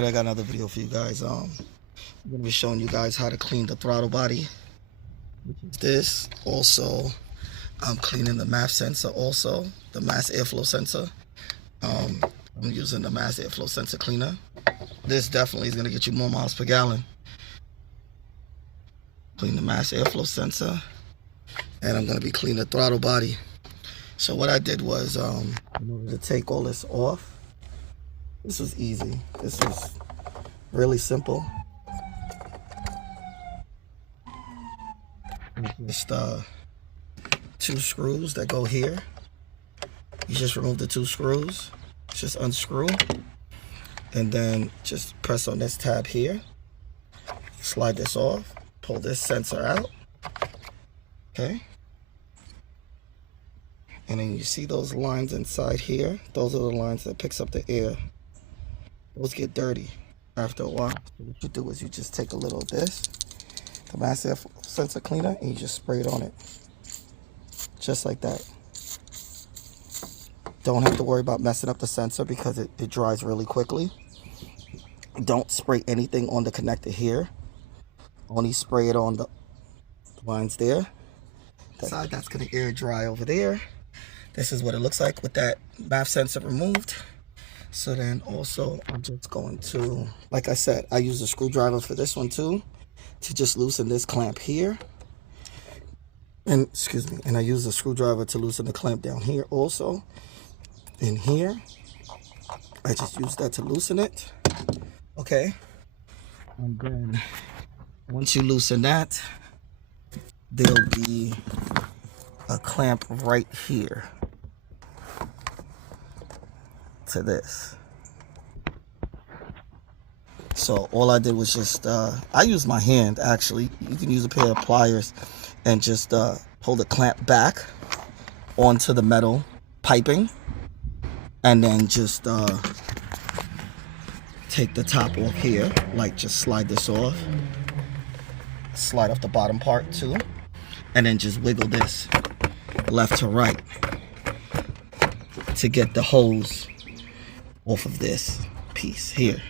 Alright, I got another video for you guys. I'm gonna be showing you guys how to clean the throttle body, which is this. Also, I'm cleaning the MAF sensor, also the mass airflow sensor. I'm using the mass airflow sensor cleaner. This definitely is gonna get you more miles per gallon. Clean the mass airflow sensor, and I'm gonna be cleaning the throttle body. So what I did was, in order to take all this off, this was easy. This was really simple. Just two screws that go here. You just remove the two screws, just unscrew, and then just press on this tab here. Slide this off, pull this sensor out, okay? And then you see those lines inside here? Those are the lines that picks up the air. Those get dirty after a while. So what you do is you just take a little of this, the mass air sensor cleaner, and you just spray it on it. Just like that. Don't have to worry about messing up the sensor because it dries really quickly. Don't spray anything on the connector here. Only spray it on the lines there. That side, that's gonna air dry over there. This is what it looks like with that MAF sensor removed. So then also I'm just going to, like I said, I use a screwdriver for this one too, to just loosen this clamp here. And excuse me, and I use a screwdriver to loosen the clamp down here also. In here, I just use that to loosen it. Okay. And then once you loosen that, there'll be a clamp right here to this. So all I did was just I used my hand actually. You can use a pair of pliers and just pull the clamp back onto the metal piping, and then just take the top off here, like just slide this off, slide off the bottom part too, and then just wiggle this left to right to get the hose off of this piece here.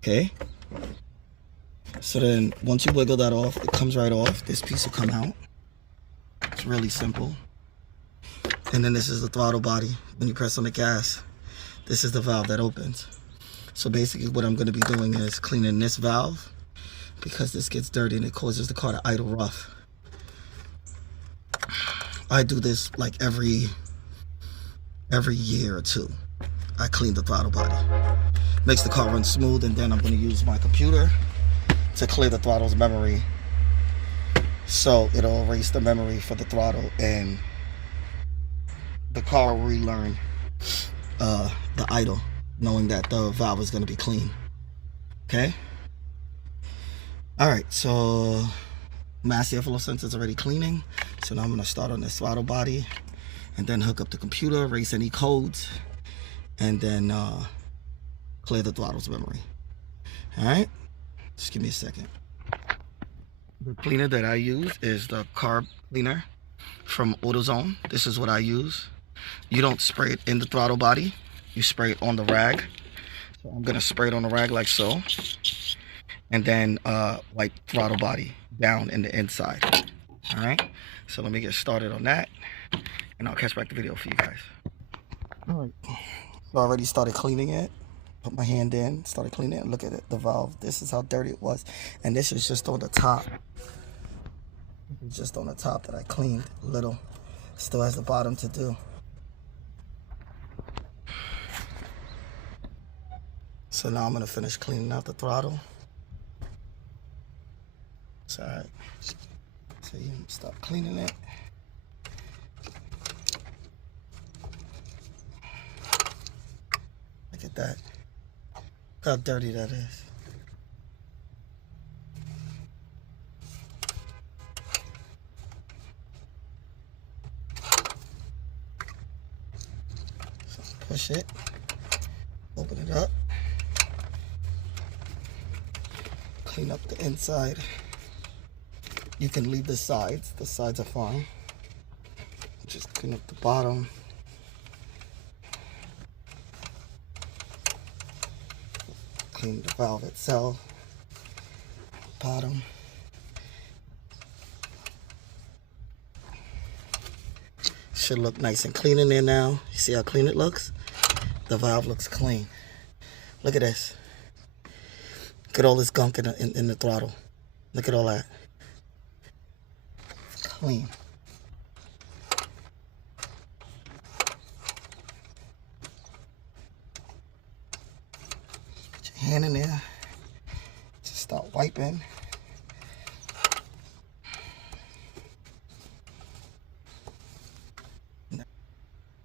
Okay, so then once you wiggle that off, it comes right off. This piece will come out. It's really simple. And then this is the throttle body. When you press on the gas, this is the valve that opens. So basically what I'm going to be doing is cleaning this valve because this gets dirty and it causes the car to idle rough. I do this like every year or two. I clean the throttle body. Makes the car run smooth, and then I'm going to use my computer to clear the throttle's memory. So it'll erase the memory for the throttle, and the car will relearn the idle, knowing that the valve is going to be clean. Okay? Alright, so mass airflow sensor is already cleaning. So now I'm going to start on this throttle body and then hook up the computer, erase any codes, and then clear the throttle's memory. Alright? Just give me a second. The cleaner that I use is the carb cleaner from AutoZone. This is what I use. You don't spray it in the throttle body. You spray it on the rag. So I'm going to spray it on the rag like so. And then wipe throttle body down in the inside. Alright? So let me get started on that. And I'll catch back the video for you guys. Alright. So I already started cleaning it. Put my hand in, started cleaning it. Look at it, the valve. This is how dirty it was. And this is just on the top. This is just on the top that I cleaned a little. Still has the bottom to do. So now I'm going to finish cleaning out the throttle. It's alright. So you stop cleaning it. Look at that. Look how dirty that is. So push it. Open it up. Clean up the inside. You can leave the sides. The sides are fine. Just clean up the bottom. Clean the valve itself, bottom. Should look nice and clean in there now. You see how clean it looks? The valve looks clean. Look at this. Look at all this gunk in the throttle. Look at all that. It's clean. Put your hand in there. Just start wiping.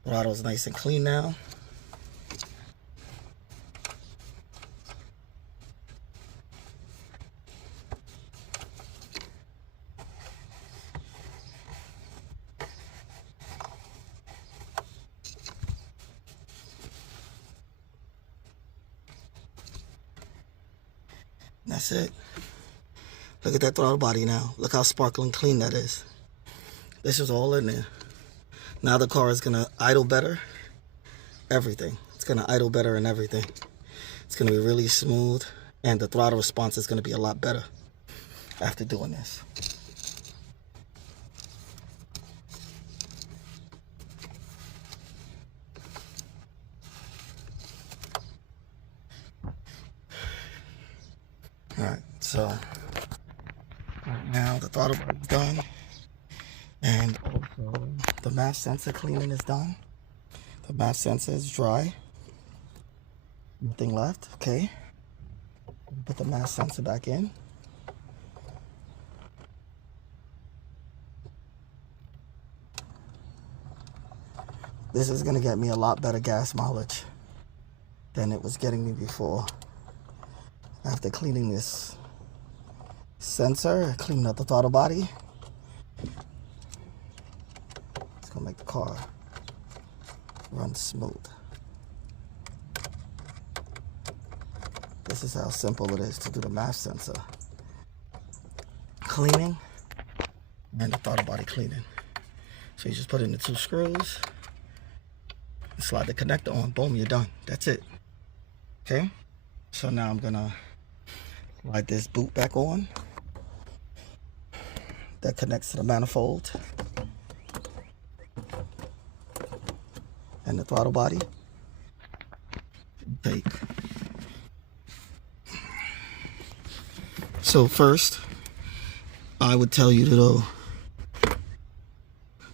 Throttle's nice and clean now. That's it. Look at that throttle body now. Look how sparkling clean that is. This is all in there. Now the car is gonna idle better. Everything. It's gonna idle better and everything. It's gonna be really smooth, and the throttle response is gonna be a lot better after doing this. Alright, so right now the throttle is done, and also the MAF sensor cleaning is done. The MAF sensor is dry. Nothing left, okay. Put the MAF sensor back in. This is gonna get me a lot better gas mileage than it was getting me before. After cleaning this sensor, cleaning up the throttle body, it's gonna make the car run smooth. This is how simple it is to do the MAF sensor cleaning and the throttle body cleaning. So you just put in the 2 screws, slide the connector on, boom, you're done. That's it. Okay? So now I'm gonna slide this boot back on. That connects to the manifold and the throttle body. Take. So first, I would tell you to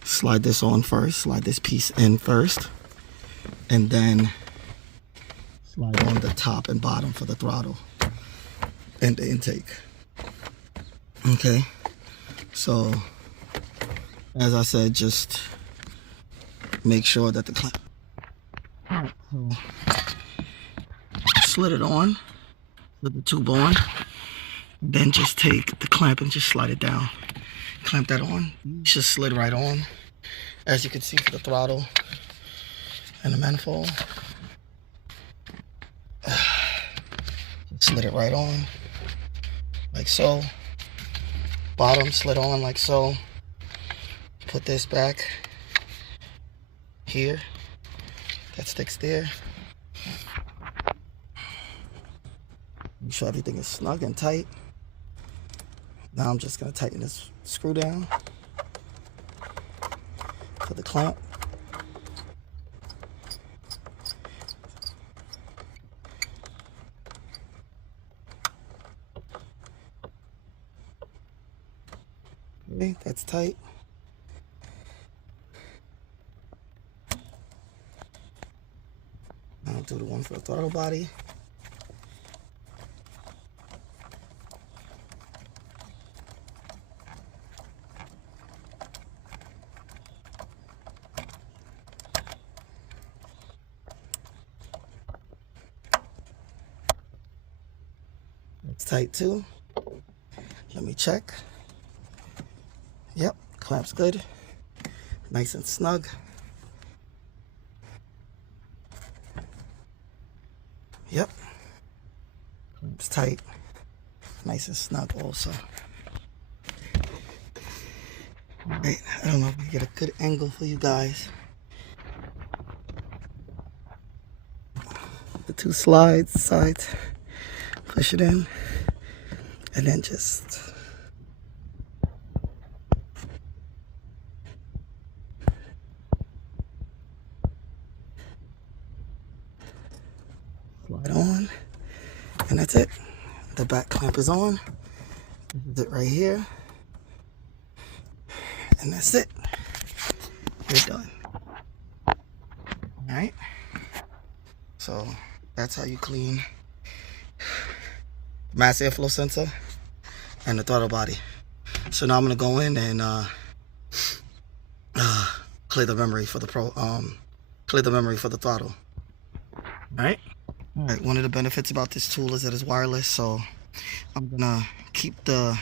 slide this on first, slide this piece in first, and then slide on the top and bottom for the throttle and the intake. Okay, so as I said, just make sure that the clamp, slid it on, slid the tube on, then just take the clamp and just slide it down. Clamp that on, just slid right on, as you can see, for the throttle and the manifold. Slid it right on, like so. Bottom slid on like so. Put this back here. That sticks there. Make sure everything is snug and tight. Now I'm just gonna tighten this screw down for the clamp. Okay, that's tight. I'll do the one for the throttle body. It's tight too. Let me check. Yep, clamp's good. Nice and snug. Yep. Clamp's tight. Nice and snug also. Alright, I don't know if we get a good angle for you guys. The 2 sides. push it in, and then just slide on, and that's it. The back clamp is on. This is it right here, and that's it. You're done. All right. So that's how you clean mass airflow sensor and the throttle body. So now I'm gonna go in and clear the memory for the throttle. All right. All right. One of the benefits about this tool is that it's wireless, so I'm gonna keep the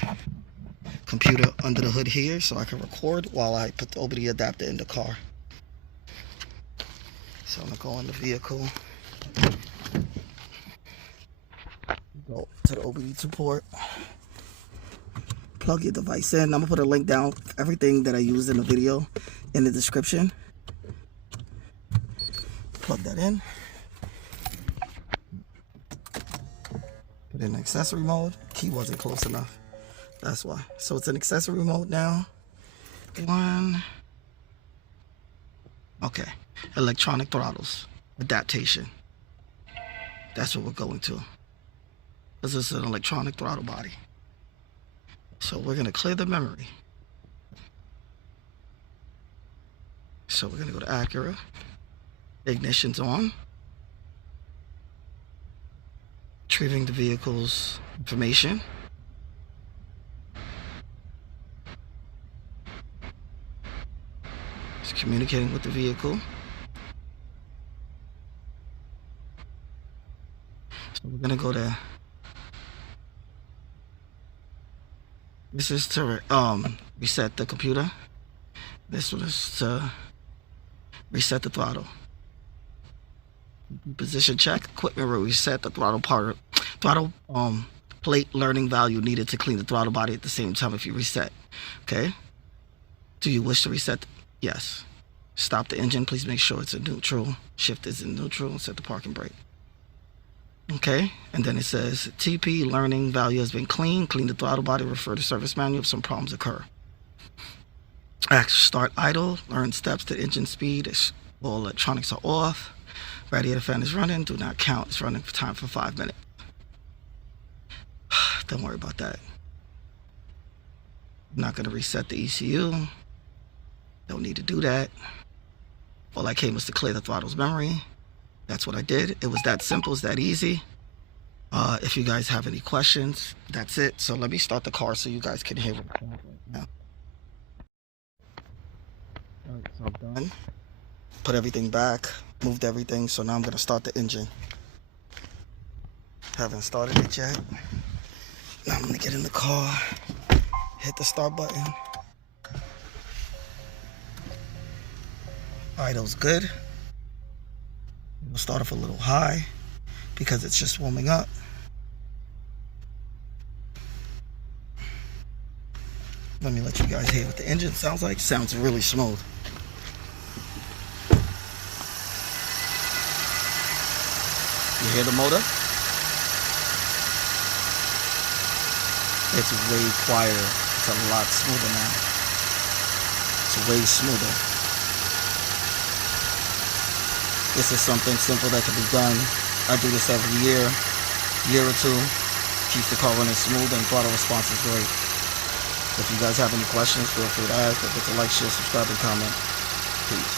computer under the hood here so I can record while I put the OBD adapter in the car. So I'm gonna go in the vehicle, go to the OBD2 port, plug your device in. I'm gonna put a link down, everything that I used in the video in the description. Plug that in. Put in accessory mode. Key wasn't close enough. That's why. So it's in accessory mode now. Okay. Electronic throttles. Adaptation. That's what we're going to. This is an electronic throttle body. So we're going to clear the memory. So we're going to go to Acura. Ignition's on. Retrieving the vehicle's information. It's communicating with the vehicle. So we're gonna go to. This is to reset the computer. This one is to reset the throttle. Position check. Equipment will reset the throttle plate learning value needed to clean the throttle body at the same time if you reset. Okay. Do you wish to reset? Yes. Stop the engine. Please make sure it's in neutral. Shift is in neutral. Set the parking brake. Okay. And then it says TP learning value has been cleaned. Clean the throttle body. Refer to service manual if some problems occur. Start idle. Learn steps to engine speed. All electronics are off. Radiator fan is running. Do not count. It's running for time for 5 minutes. Don't worry about that. I'm not going to reset the ECU. Don't need to do that. All I came was to clear the throttle's memory. That's what I did. It was that simple. It's that easy. If you guys have any questions, that's it. So let me start the car so you guys can hear what I'm doing right now. All right, so I'm done. Put everything back. Moved everything. So now I'm going to start the engine. Haven't started it yet. Now I'm going to get in the car. Hit the start button. Idle's good. We'll start off a little high because it's just warming up. Let me let you guys hear what the engine sounds like. Sounds really smooth. You hear the motor? It's way quieter. It's a lot smoother now. It's way smoother. This is something simple that can be done. I do this every year or two. Keeps the car running smooth and throttle response is great. If you guys have any questions, feel free to ask. If it's a like, share, subscribe, and comment. Peace.